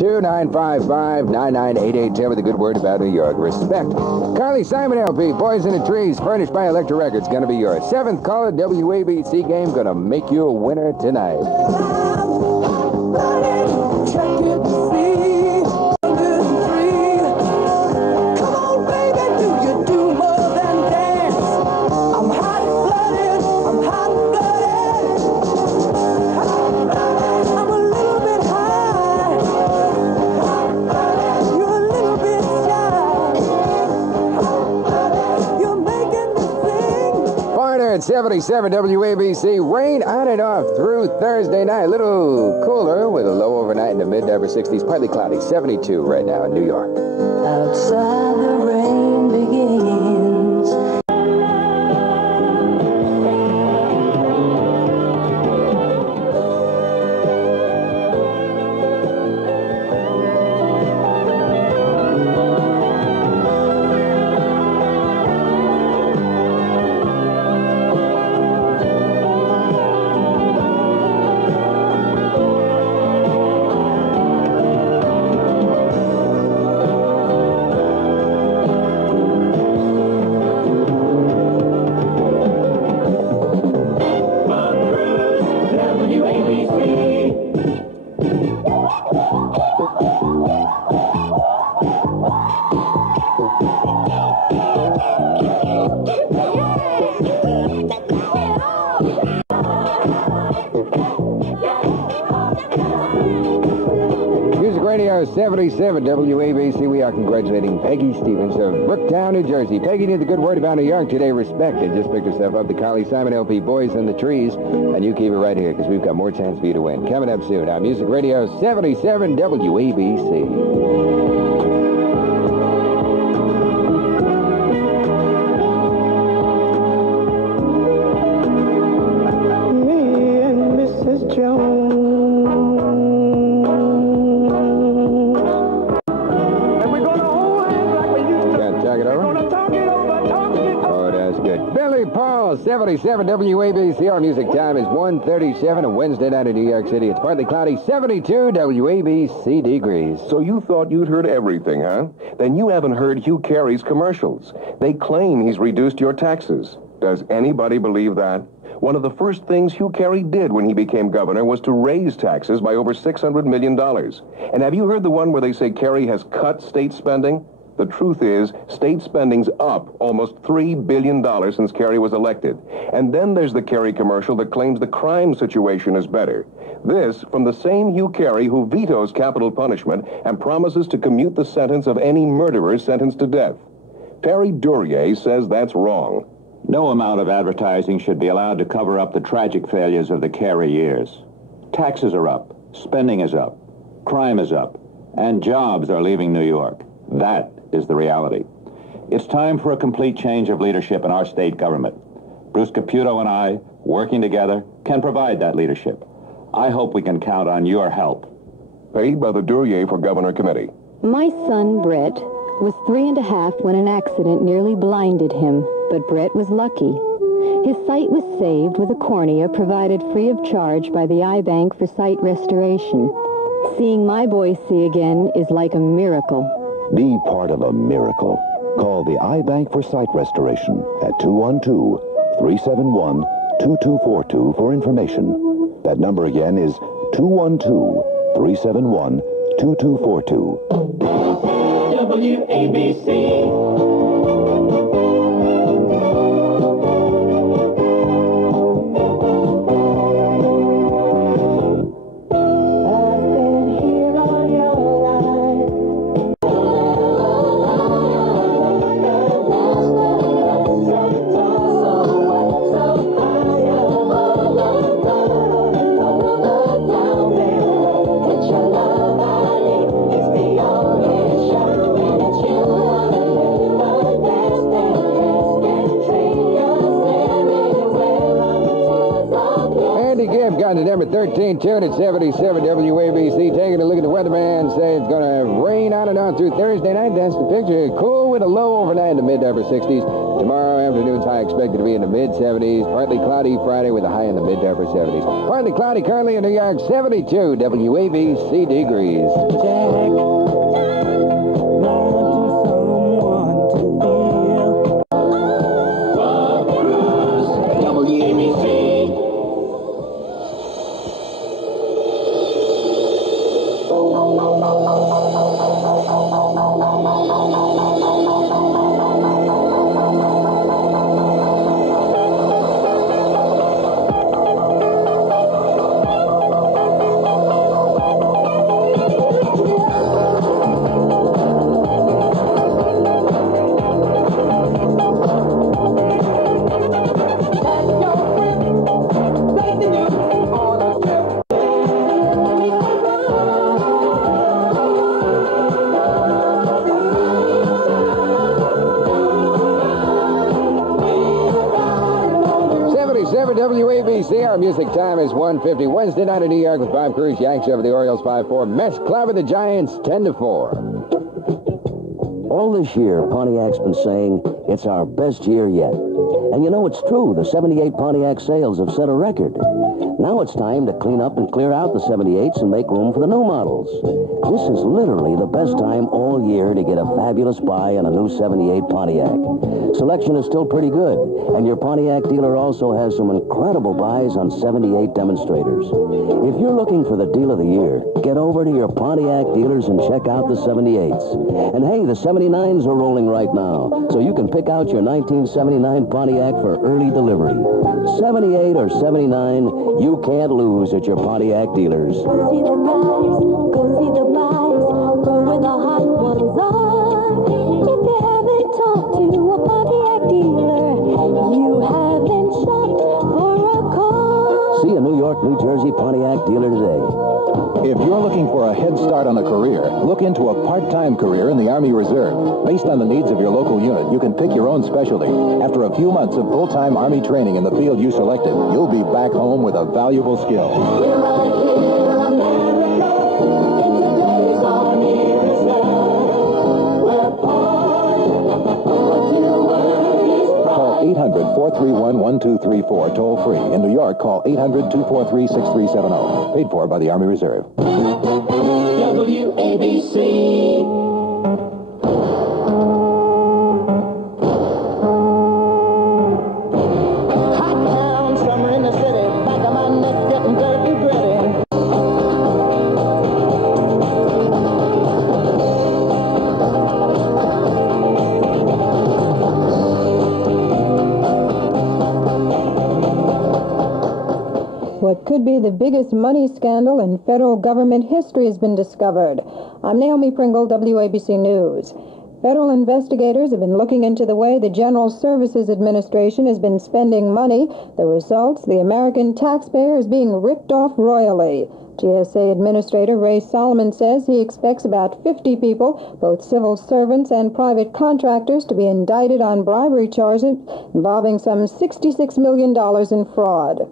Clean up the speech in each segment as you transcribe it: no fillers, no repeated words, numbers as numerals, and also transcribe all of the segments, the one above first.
2-955-9988. Tell me the good word about New York. Respect. Carly Simon LP, Boys in the Trees, furnished by Electra Records. Going to be your 7th call at WABC game. Going to make you a winner tonight. At 77 WABC, rain on and off through Thursday night. A little cooler with a low overnight in the mid-to-upper 60s. Partly cloudy, 72 right now in New York. Outside the rain begins. MUSICRADIO 77 WABC. We are congratulating Peggy Stevens of Brooktown, New Jersey. Peggy did the good word about New York today. Respect. And just picked herself up the Carly Simon LP Boys in the Trees. And you keep it right here because we've got more chance for you to win. Coming up soon on MUSICRADIO 77 WABC. Paul, 77 WABC. Our music time is 1:37 on Wednesday night in New York City. It's partly cloudy, 72 WABC degrees. So you thought you'd heard everything, huh? Then you haven't heard Hugh Carey's commercials. They claim he's reduced your taxes. Does anybody believe that? One of the first things Hugh Carey did when he became governor was to raise taxes by over $600 million. And have you heard the one where they say Carey has cut state spending? The truth is, state spending's up almost $3 billion since Carey was elected. And then there's the Carey commercial that claims the crime situation is better. This from the same Hugh Carey who vetoes capital punishment and promises to commute the sentence of any murderer sentenced to death. Terry Duryea says that's wrong. No amount of advertising should be allowed to cover up the tragic failures of the Carey years. Taxes are up, spending is up, crime is up, and jobs are leaving New York. That is the reality. It's time for a complete change of leadership in our state government. Bruce Caputo and I, working together, can provide that leadership. I hope we can count on your help. Paid by the Duryea for Governor Committee. My son, Brett, was 3 1/2 when an accident nearly blinded him, but Brett was lucky. His sight was saved with a cornea provided free of charge by the Eye Bank for sight restoration. Seeing my boy see again is like a miracle. Be part of a miracle. Call the Eye Bank for Sight Restoration at 212-371-2242 for information. That number again is 212-371-2242. WABC. Gotten to number 13 tune at 77 WABC. Taking a look at the weatherman, say it's going to rain on and on through Thursday night. That's the picture. Cool with a low overnight in the mid-to-upper 60s. Tomorrow afternoon's high expected to be in the mid-70s. Partly cloudy Friday with a high in the mid-to-upper 70s. Partly cloudy currently in New York, 72 WABC degrees. WABC, our music time is 1:50. Wednesday night in New York with Bob Cruz, Yanks over the Orioles 5-4. Mets clobber the Giants 10-4. All this year, Pontiac's been saying it's our best year yet. And you know, it's true. The 78 Pontiac sales have set a record. Now it's time to clean up and clear out the 78s and make room for the new models. This is literally the best time all year to get a fabulous buy on a new 78 Pontiac. Selection is still pretty good, and your Pontiac dealer also has some incredible buys on 78 demonstrators. If you're looking for the deal of the year, get over to your Pontiac dealers and check out the 78s. And hey, the 79s are rolling right now, so you can pick out your 1979 Pontiac for early delivery. 78 or 79, you can't lose at your Pontiac dealers. See the guys, go see the guys, go where the hot ones are. If you haven't talked to a Pontiac dealer, you haven't shopped for a car. See a New York, New Jersey Pontiac dealer today. If you're looking for a head start on a career, look into a part-time career in the Army Reserve. Based on the needs of your local unit, you can pick your own specialty. After a few months of full-time Army training in the field you selected, you'll be back home with a valuable skill. We're right here, America, in today's Army Reserve. We're part of what you were is Call 800-431-1234, toll-free. In New York, call 800-243-6370. Paid for by the Army Reserve. WABC. Hot town, summer in the city, back of my neck getting dirty and gritty. What could be the biggest money scandal in federal government history has been discovered. I'm Naomi Pringle, WABC News. Federal investigators have been looking into the way the General Services Administration has been spending money. The results, the American taxpayer is being ripped off royally. GSA Administrator Ray Solomon says he expects about 50 people, both civil servants and private contractors, to be indicted on bribery charges involving some $66 million in fraud.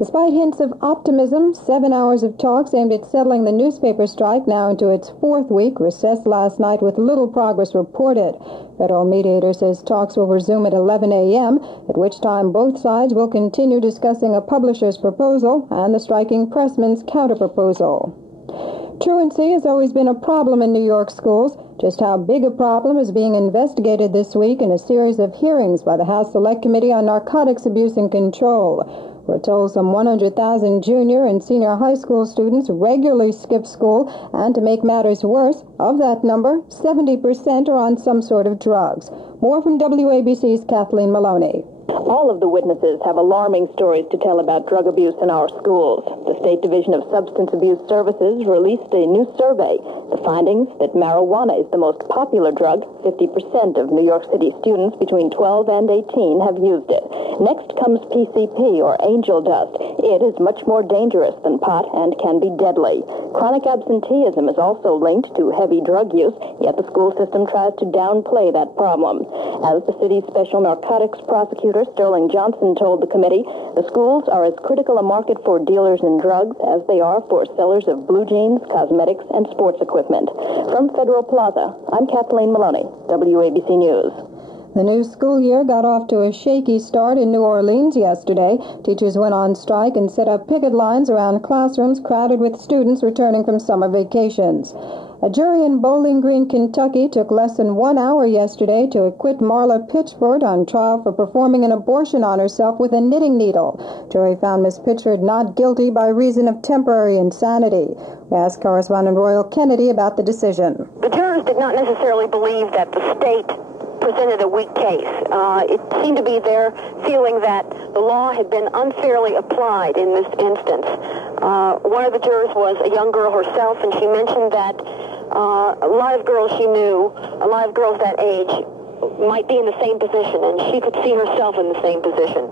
Despite hints of optimism, 7 hours of talks aimed at settling the newspaper strike, now into its fourth week, recessed last night with little progress reported. Federal mediator says talks will resume at 11 a.m., at which time both sides will continue discussing a publisher's proposal and the striking pressman's counterproposal. Truancy has always been a problem in New York schools. Just how big a problem is being investigated this week in a series of hearings by the House Select Committee on Narcotics Abuse and Control. We're told some 100,000 junior and senior high school students regularly skip school, and to make matters worse, of that number, 70% are on some sort of drugs. More from WABC's Kathleen Maloney. All of the witnesses have alarming stories to tell about drug abuse in our schools. The State Division of Substance Abuse Services released a new survey. The findings that marijuana is the most popular drug. 50% of New York City students between 12 and 18 have used it. Next comes PCP, or angel dust. It is much more dangerous than pot and can be deadly. Chronic absenteeism is also linked to heavy drug use, yet the school system tries to downplay that problem. As the city's special narcotics prosecutor, Sterling Johnson, told the committee, the schools are as critical a market for dealers in drugs as they are for sellers of blue jeans, cosmetics, and sports equipment. From Federal Plaza, I'm Kathleen Maloney, WABC News. The new school year got off to a shaky start in New Orleans yesterday. Teachers went on strike and set up picket lines around classrooms crowded with students returning from summer vacations. A jury in Bowling Green, Kentucky took less than 1 hour yesterday to acquit Marla Pitchford on trial for performing an abortion on herself with a knitting needle. Jury found Miss Pitchford not guilty by reason of temporary insanity. We asked correspondent Royal Kennedy about the decision. The jurors did not necessarily believe that the state presented a weak case. It seemed to be their feeling that the law had been unfairly applied in this instance. One of the jurors was a young girl herself, and she mentioned that a lot of girls she knew, a lot of girls that age, might be in the same position, and she could see herself in the same position.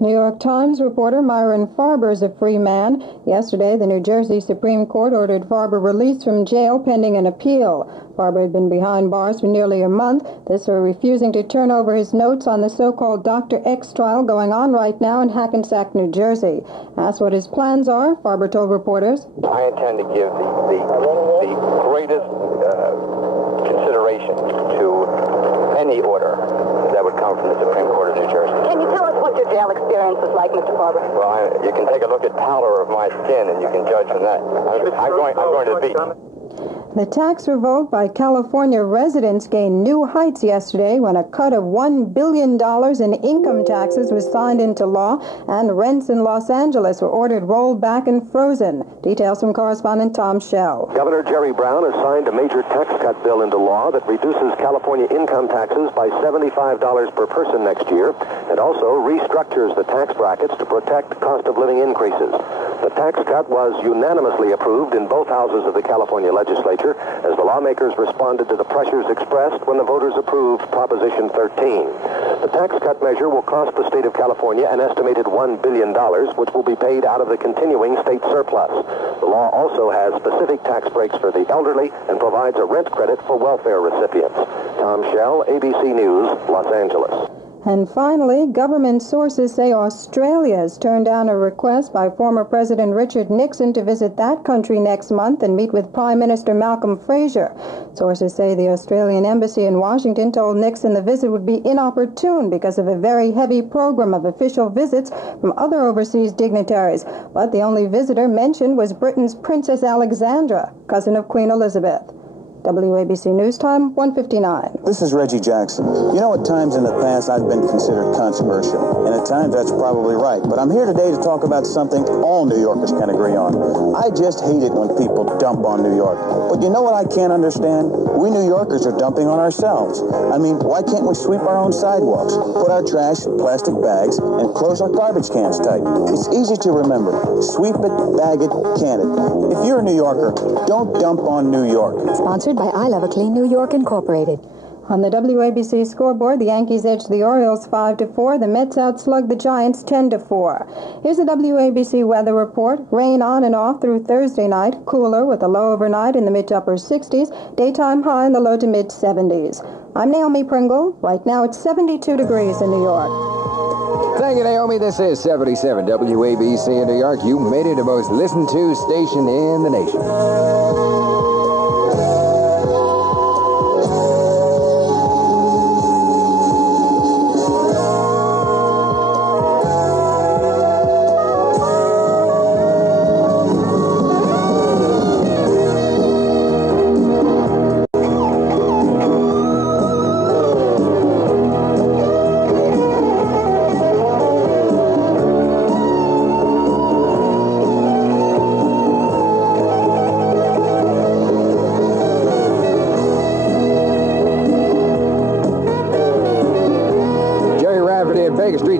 New York Times reporter Myron Farber is a free man. Yesterday, the New Jersey Supreme Court ordered Farber released from jail pending an appeal. Farber had been behind bars for nearly a month, this for refusing to turn over his notes on the so-called Dr. X trial going on right now in Hackensack, New Jersey. Asked what his plans are, Farber told reporters, I intend to give the greatest consideration to any order that would come from the Supreme Court of New Jersey. Can you tell us what your jail experience was like, Mr. Farber? Well, you can take a look at pallor of my skin, and you can judge from that. I'm going to the beach. The tax revolt by California residents gained new heights yesterday when a cut of $1 billion in income taxes was signed into law and rents in Los Angeles were ordered rolled back and frozen. Details from correspondent Tom Schell. Governor Jerry Brown has signed a major tax cut bill into law that reduces California income taxes by $75 per person next year and also restructures the tax brackets to protect cost of living increases. The tax cut was unanimously approved in both houses of the California legislature as the lawmakers responded to the pressures expressed when the voters approved Proposition 13. The tax cut measure will cost the state of California an estimated $1 billion, which will be paid out of the continuing state surplus. The law also has specific tax breaks for the elderly and provides a rent credit for welfare recipients. Tom Schell, ABC News, Los Angeles. And finally, government sources say Australia has turned down a request by former President Richard Nixon to visit that country next month and meet with Prime Minister Malcolm Fraser. Sources say the Australian embassy in Washington told Nixon the visit would be inopportune because of a very heavy program of official visits from other overseas dignitaries. But the only visitor mentioned was Britain's Princess Alexandra, cousin of Queen Elizabeth. WABC News Time, 1:59. This is Reggie Jackson. You know, at times in the past I've been considered controversial, and at times that's probably right. But I'm here today to talk about something all New Yorkers can agree on. I just hate it when people dump on New York. But you know what I can't understand? We New Yorkers are dumping on ourselves. I mean, why can't we sweep our own sidewalks, put our trash in plastic bags, and close our garbage cans tight? It's easy to remember. Sweep it, bag it, can it. If you're a New Yorker, don't dump on New York. Sponsored by I Love a Clean New York Incorporated. On the WABC scoreboard, the Yankees edged the Orioles 5-4. The Mets outslugged the Giants 10-4. Here's a WABC weather report. Rain on and off through Thursday night. Cooler with a low overnight in the mid to upper 60s. Daytime high in the low to mid 70s. I'm Naomi Pringle. Right now it's 72 degrees in New York. Thank you, Naomi. This is 77 WABC in New York. You made it the most listened to station in the nation.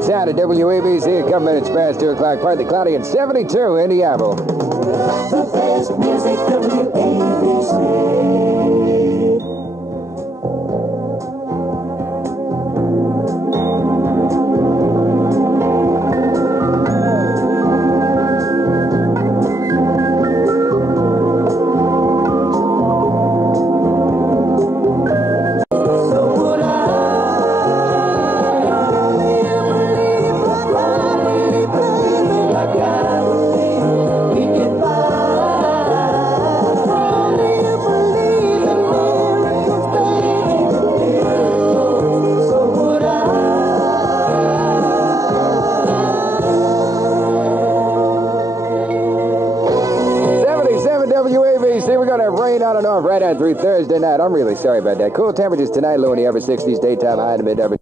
At WABC at a couple minutes past 2 o'clock, partly cloudy at 72 in the Apple. The best music, WABC. right on through Thursday night. I'm really sorry about that. Cool temperatures tonight, low in the upper 60s, daytime high in the mid-upper